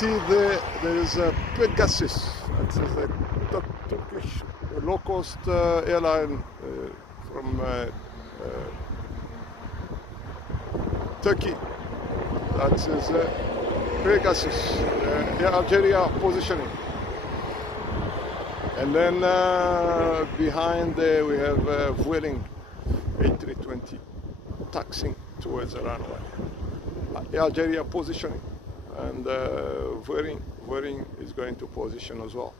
see there is a Pegasus. It's a Turkish low-cost airline from Turkey. That is Pegasus, Air Algérie positioning. And then behind there we have Vueling A320 taxiing towards the runway. Air Algérie positioning, and Vueling is going to position as well,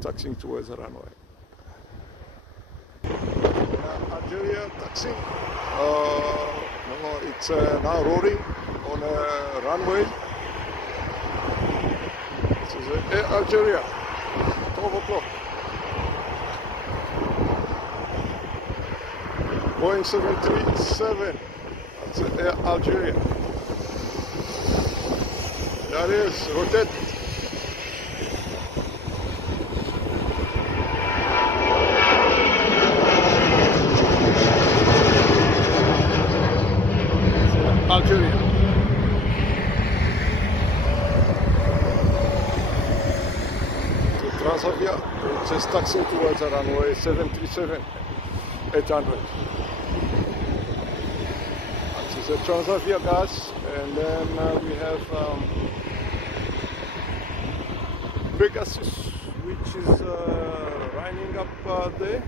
taxiing towards the runway. Algeria taxiing. No, it's now rolling on a runway. This is Air Algérie, 12 o'clock. Boeing 737, that's Air Algérie. That is, rotate. Algeria. So Transavia, it's just taxiing towards the runway 737-800. This is a Transavia gas, and then we have Pegasus, which is lining up there.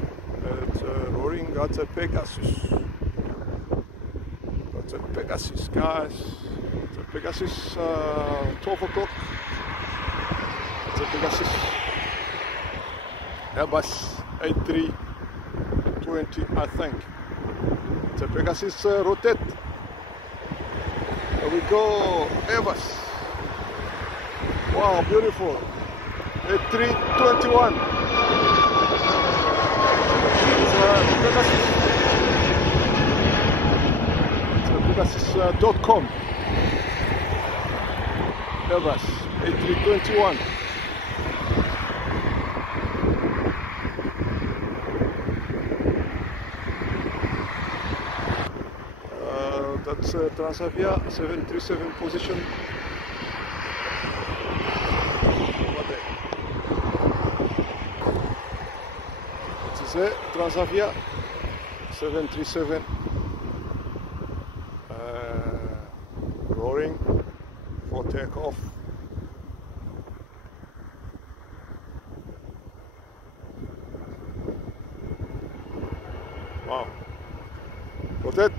It's roaring. That's a Pegasus. It's a Pegasus, guys. It's a Pegasus, 12 o'clock. It's a Pegasus. Airbus A320, I think. It's a Pegasus rotate. There we go, Airbus. Wow, beautiful. A321. It's a Pegasus. Pegasus.com. Airbus A321. That's Transavia 737 position. Over there. This is it, Transavia 737. Roaring for takeoff. Wow. Rotate.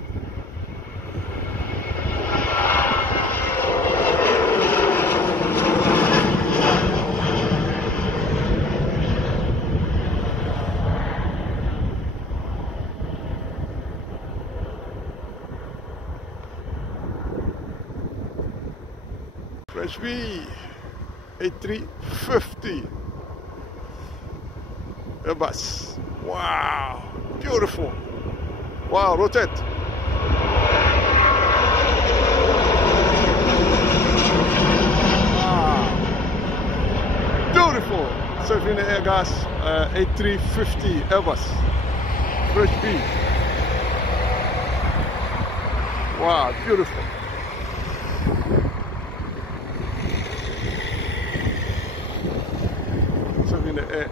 HB A350 Airbus. Wow, beautiful. Wow, rotate. Wow, beautiful. Surfing the air gas A350 Airbus HB. Wow, beautiful. In the air.